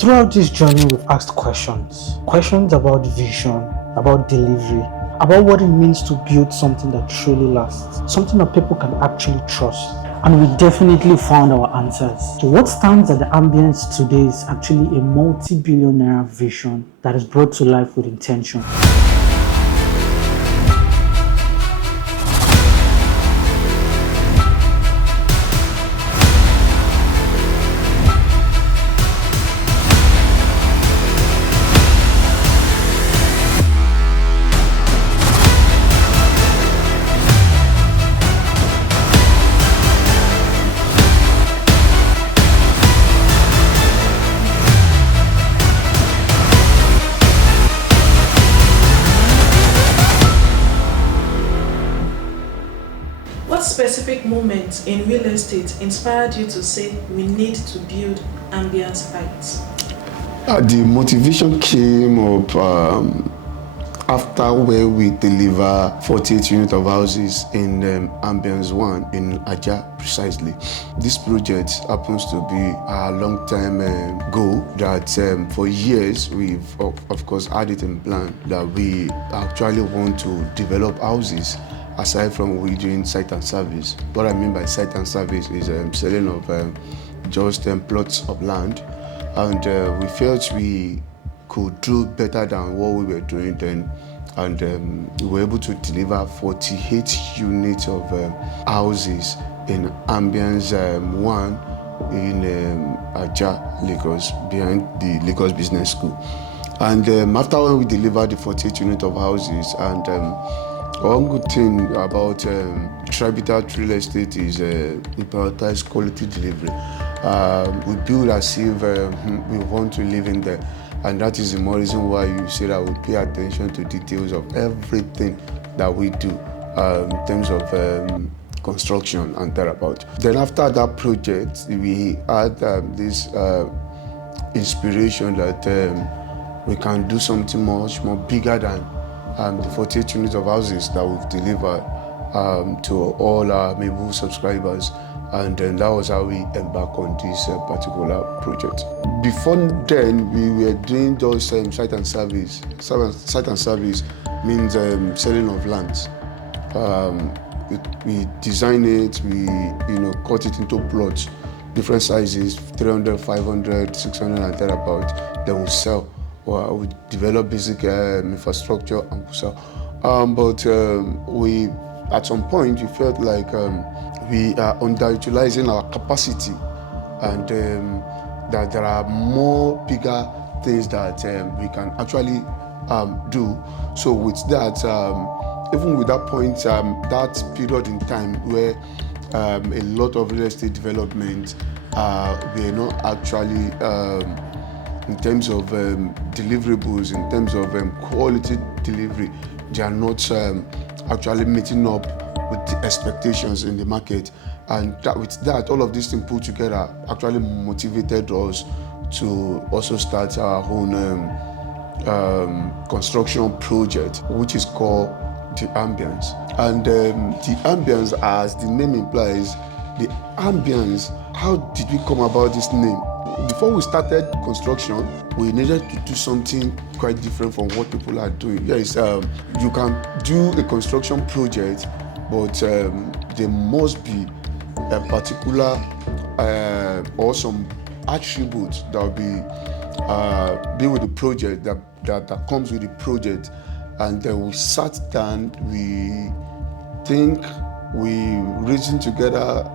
Throughout this journey, we've asked questions about vision, about delivery, about what it means to build something that truly lasts, something that people can actually trust. And we definitely found our answers. So what stands at the ambience today is actually a multi-billion-naira vision that is brought to life with intention. What specific moment in real estate inspired you to say we need to build ambience heights? The motivation came up after where we deliver 48 units of houses in Ambiance 1 in Aja precisely. This project happens to be a long-term goal that for years we've of course had it in plan that we actually want to develop houses aside from we doing site and service. What I mean by site and service is selling of just plots of land, and we felt we could do better than what we were doing then, and we were able to deliver 48 units of houses in Ambiance 1 in Aja, Lagos, behind the Lagos Business School. And after when we delivered the 48 units of houses, and one good thing about Tribitat real estate is we prioritize quality delivery. We build as if we want to live in there, and that is the more reason why you say that we pay attention to details of everything that we do in terms of construction and thereabout. Then after that project, we had this inspiration that we can do something much more bigger than the 48 units of houses that we've delivered to all our Maple subscribers, and then that was how we embarked on this particular project. Before then, we were doing just site and service. Site and service means selling of lands. We design it, we cut it into plots, different sizes, 300, 500, 600 and thereabout. Then we sell. We develop basic infrastructure and we sell. But we, at some point, we felt like we are underutilizing our capacity, and that there are more bigger things that we can actually do. So with that, even with that point, that period in time where a lot of real estate development were not actually in terms of deliverables, in terms of quality delivery, they are not actually meeting up with the expectations in the market. And with that, all of these things put together actually motivated us to also start our own construction project, which is called the Ambiance. And the Ambiance, as the name implies, the Ambiance, how did we come about this name? Before we started construction, we needed to do something quite different from what people are doing. Yes, you can do a construction project, but there must be a particular or some attributes that will be with the project, that comes with the project. And then we sat down, we reasoned together,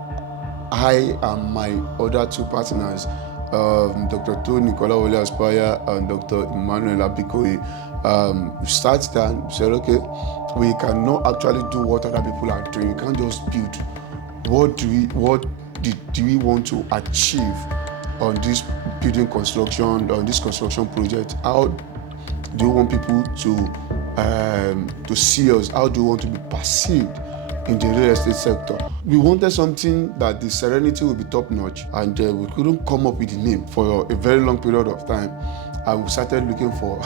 I and my other two partners, Dr. Tony Kolawole Aspire and Dr. Emmanuel Abikoye, we sat down, we said, okay, we cannot actually do what other people are doing. We can't just build. What do we want to achieve on this building construction, on this construction project? How do you want people to see us? How do you want to be perceived in the real estate sector? We wanted something that the serenity would be top notch, and we couldn't come up with a name for a very long period of time. And we started looking for,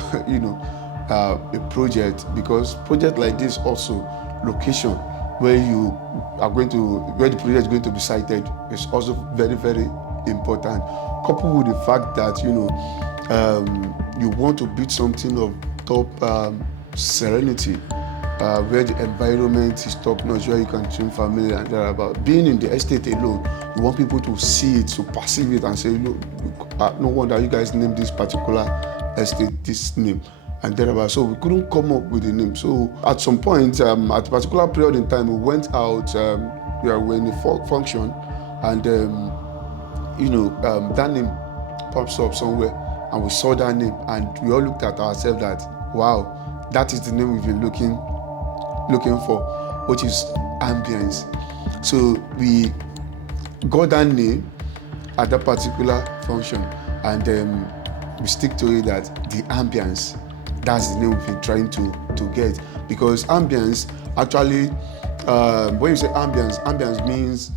a project, because project like this also, location where you are going to, where the project is going to be sited is also very, very important. coupled with the fact that you want to build something of top serenity, where the environment is top notch, where you can train family and thereabout. Being in the estate alone, you want people to see it, to perceive it, and say, look, no wonder you guys named this particular estate this name and thereabout. So we couldn't come up with a name. So at some point, at a particular period in time, we went out. We were in a function, and that name pops up somewhere, and we saw that name, and we all looked at ourselves that, wow, that is the name we've been looking for, which is ambience. So we got that name at that particular function, and we stick to it that the ambience, that's the name we've been trying to get, because ambience actually, when you say ambience means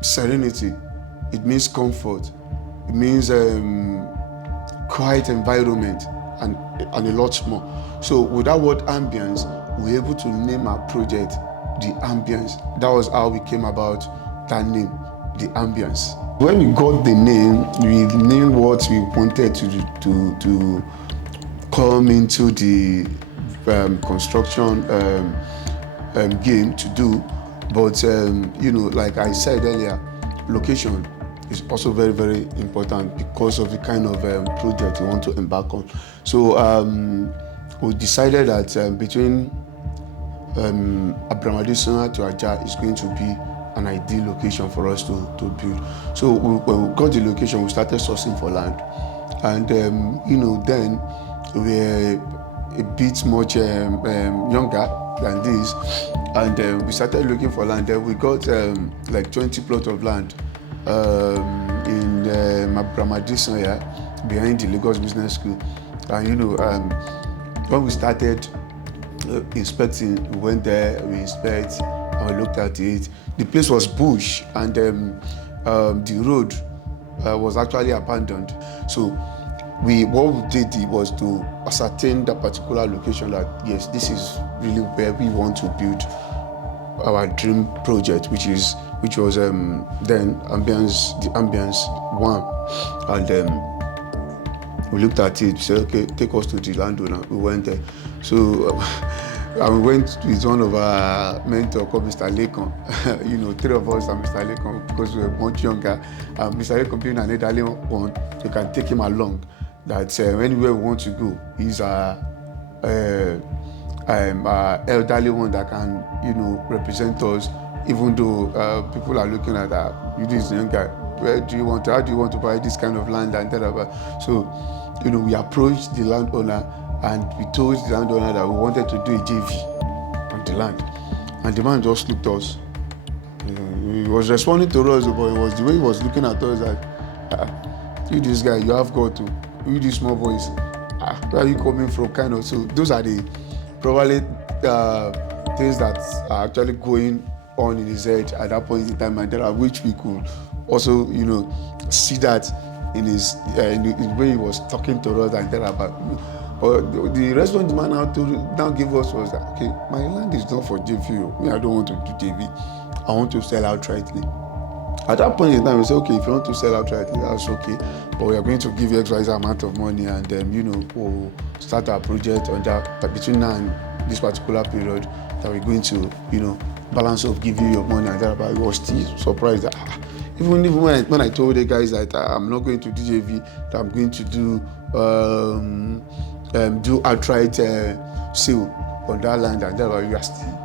serenity, it means comfort, it means quiet environment, and a lot more. So with that word ambience, we were able to name our project the Ambiance. That was how we came about that name, the Ambiance. When we got the name, we named what we wanted to come into the construction game to do. But like I said earlier, location is also very, very important because of the kind of project we want to embark on. So we decided that between Abramadisona to Ajah is going to be an ideal location for us to build. So when we got the location, we started sourcing for land, and then we were a bit much younger than this, and we started looking for land. Then we got like 20 plots of land in Abramadisona, behind the Lagos Business School, and when we started inspecting, we went there, we inspect, and we looked at it. The place was bush, and the road was actually abandoned. So what we did was to ascertain that particular location, that yes, this is really where we want to build our dream project, which was then the Ambiance 1. And we looked at it, we said, okay, take us to the landowner. We went there. So we went with one of our mentors called Mr. Lekon. Three of us and Mr. Lekon, because we were much younger. Mr. Lekon being an elderly one, you can take him along. That anywhere we want to go, he's our elderly one that can, represent us. Even though people are looking at that, you this young guy, how do you want to buy this kind of land and that? So, we approached the landowner, and we told the landowner that we wanted to do a JV on the land, and the man just looked at us. He was responding to us, but it was the way he was looking at us that, you this guy, you have got to, you this small boys, where are you coming from, kind of. So those are the probably things that are actually going on in his head at that point in time, and there are which we could also, see that in his in the way he was talking to us and thereabout. But the response the man now gave us was that, okay, my land is not for JV. Me, I don't want to do JV. I want to sell outrightly. At that point in time, we said, okay, if you want to sell outrightly, that's okay. But we are going to give you XYZ amount of money, and then, we'll start our project on that. But between now and this particular period, that we're going to, balance of giving you your money and that. But I was still surprised that even when I told the guys that I'm not going to do JV, that I'm going to do outright sale on that land, and that we are still.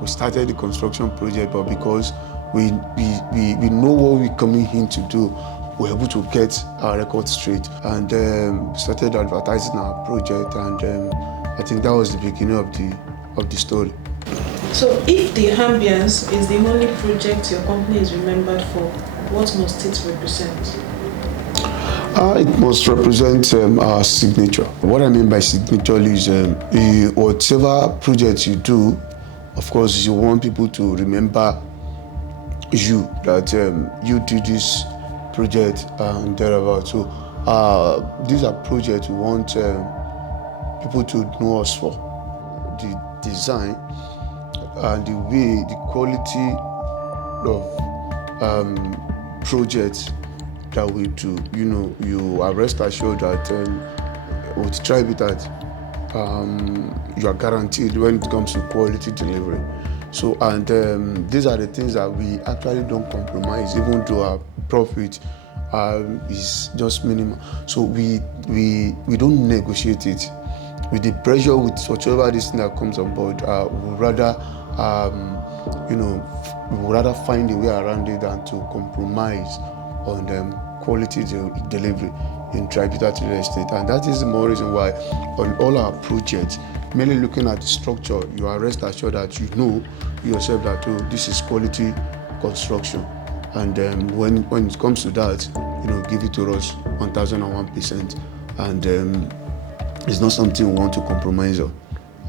We started the construction project, but because we know what we're coming in to do, we're able to get our record straight, and started advertising our project, and I think that was the beginning of the story. So if the Ambiance is the only project your company is remembered for, what must it represent? It must represent our signature. What I mean by signature is whatever project you do, of course, you want people to remember you, that you did this project and thereabout. So these are projects we want people to know us for. The design and the way, the quality of projects that way too. You are rest assured that with Tribitat, you are guaranteed when it comes to quality delivery. So, and these are the things that we actually don't compromise, even though our profit is just minimal. So we don't negotiate it with the pressure, with whatever this thing that comes on board. We would rather we would rather find a way around it than to compromise on quality delivery in Tribitat Real Estate. And that is the more reason why on all our projects, mainly looking at the structure, you are rest assured that you know yourself that this is quality construction. And when it comes to that, give it to us 1001%. And it's not something we want to compromise on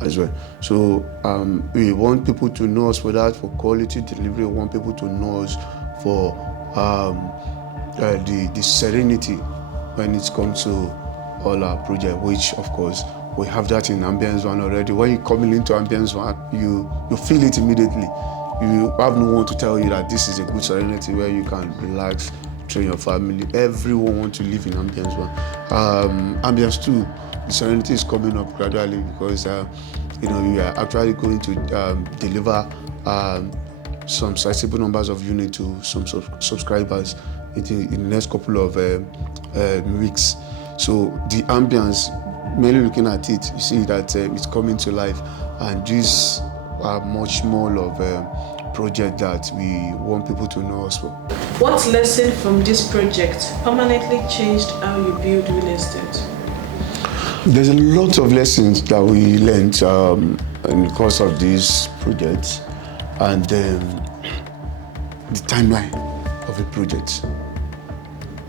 as well. So we want people to know us for that, for quality delivery. We want people to know us for the serenity when it comes to all our projects, which of course we have that in Ambiance 1 already. When you come into Ambiance 1, you feel it immediately. You have no one to tell you that this is a good serenity where you can relax, train your family. Everyone wants to live in Ambiance 1. Ambiance 2, the serenity is coming up gradually because we are actually going to deliver some sizable numbers of units to some subscribers in the next couple of weeks. So the Ambiance, mainly looking at it, you see that it's coming to life, and these are much more of a project that we want people to know us for. What lesson from this project permanently changed how you build real estate? There's a lot of lessons that we learned in the course of this project, and the timeline of a project.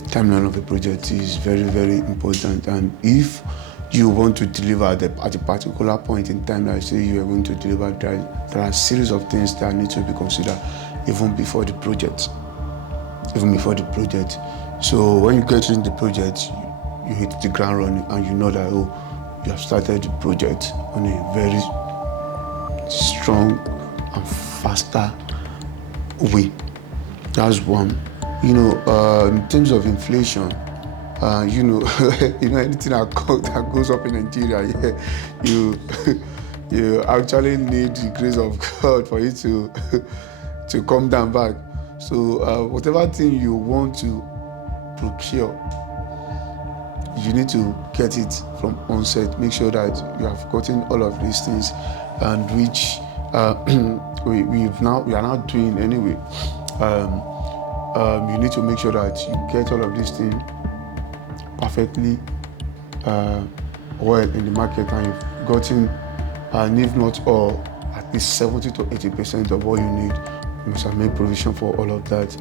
Timeline of a project is very, very important, and if you want to deliver at a particular point in time, like say you are going to deliver, there are a series of things that need to be considered even before the project. So when you get in the project, you hit the ground running, and you know that you have started the project on a very strong and faster way. That's one. In terms of inflation, anything that goes up in Nigeria, you actually need the grace of God for it to come down back. So whatever thing you want to procure, you need to get it from onset. Make sure that you have gotten all of these things, and which we are now doing anyway. You need to make sure that you get all of these things perfectly well in the market, and you've gotten, and if not all, at least 70 to 80% of what you need. You must have made provision for all of that,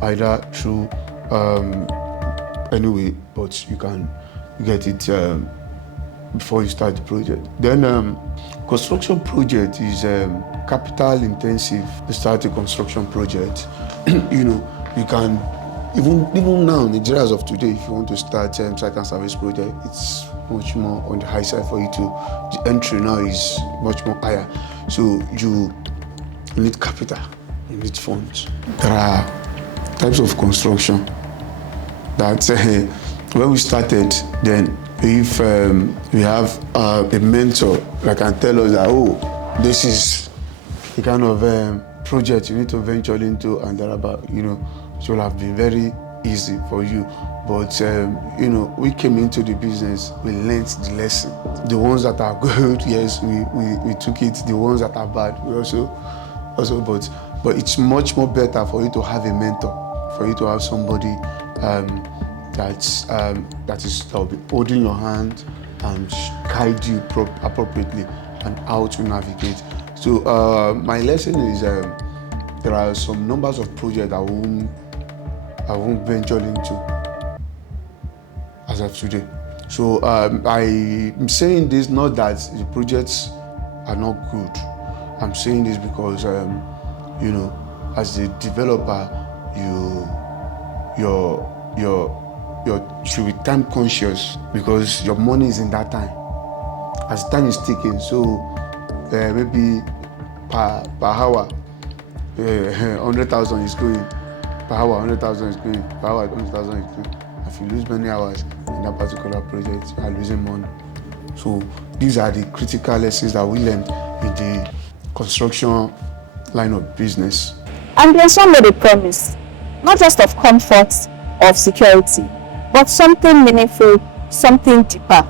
either through anyway, but you can get it before you start the project. Then construction project is capital intensive. To start a construction project, you can even now, Nigeria as of today, if you want to start site and service project, it's much more on the high side for you to. The entry now is much more higher. So you need capital, you need funds. There are types of construction that when we started, then if we have a mentor that can tell us that, this is the kind of project you need to venture into, and thereabout, it will have been very easy for you. But we came into the business, we learned the lesson. The ones that are good, yes, we took it. The ones that are bad, we also, but it's much more better for you to have a mentor, for you to have somebody that will be holding your hand and guide you appropriately and how to navigate. So my lesson is there are some numbers of projects I won't venture into as of today. So I'm saying this not that the projects are not good. I'm saying this because as a developer, you should be time conscious, because your money is in that time. As time is ticking, so maybe per hour, 100,000 is going. per hour 100,000 is going, per hour 100,000 is going. If you lose many hours in that particular project, you are losing money. So these are the critical lessons that we learned in the construction line of business. Ambiance One made a promise, not just of comfort or of security, but something meaningful, something deeper,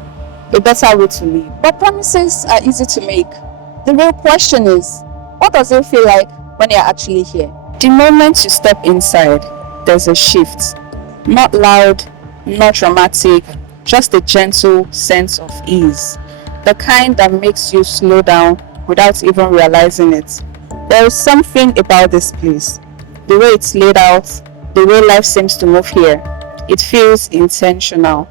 a better way to live. But promises are easy to make. The real question is, what does it feel like when you're actually here? The moment you step inside, there's a shift. Not loud, not dramatic, just a gentle sense of ease. The kind that makes you slow down without even realizing it. There is something about this place. The way it's laid out, the way life seems to move here. It feels intentional,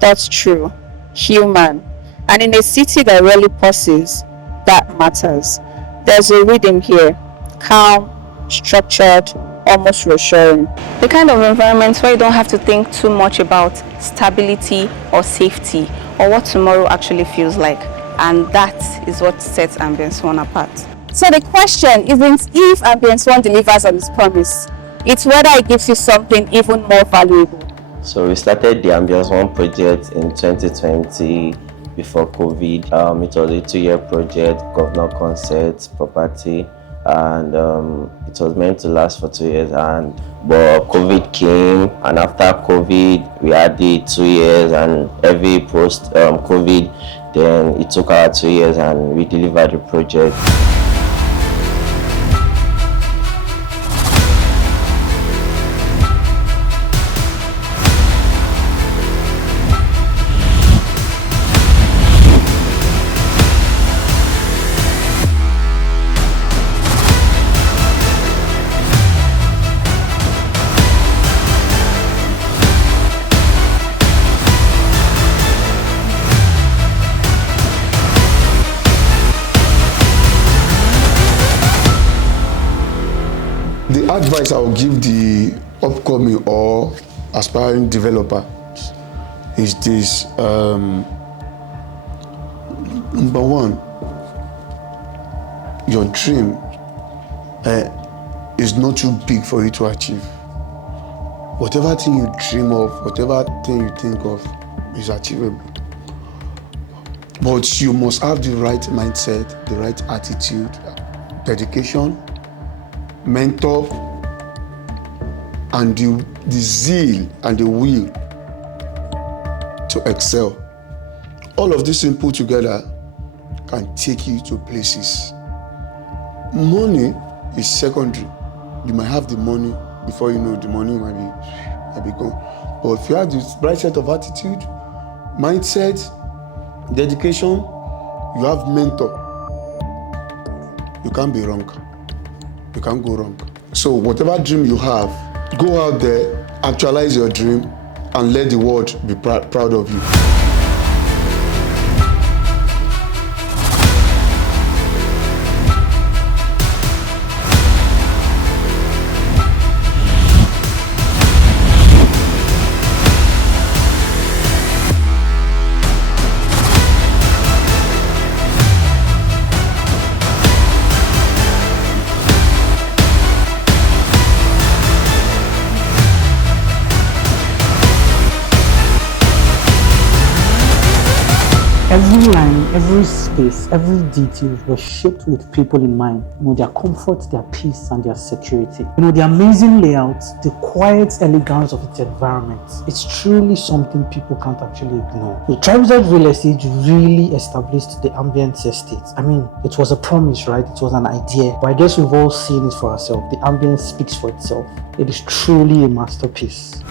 thought through, human. And in a city that rarely pauses, that matters. There's a rhythm here, calm, structured, almost reassuring. The kind of environment where you don't have to think too much about stability or safety or what tomorrow actually feels like. And that is what sets Ambiance One apart. So the question isn't if Ambiance One delivers on its promise, it's whether it gives you something even more valuable. So we started the Ambiance One project in 2020 before COVID. It was a 2-year project, governor concerts, property, and it was meant to last for 2 years. But COVID came, and after COVID, we had the 2 years, and every post COVID, then it took our 2 years, and we delivered the project. The advice I will give the upcoming or aspiring developer is this. Number one, your dream is not too big for you to achieve. Whatever thing you dream of, whatever thing you think of is achievable. But you must have the right mindset, the right attitude, dedication, mentor, and the zeal and the will to excel. All of this input together can take you to places. Money is secondary. You might have the money, before you know the money might be gone. But if you have this right set of attitude, mindset, dedication, you have mentor, you can't be wrong. You can't go wrong. So whatever dream you have, go out there, actualize your dream, and let the world be proud of you. Every line, every space, every detail was shaped with people in mind. Their comfort, their peace, and their security. The amazing layout, the quiet elegance of its environment. It's truly something people can't actually ignore. The Tribeside Real Estate really established the Ambiance Estate. It was a promise, right? It was an idea. But I guess we've all seen it for ourselves. The ambience speaks for itself. It is truly a masterpiece.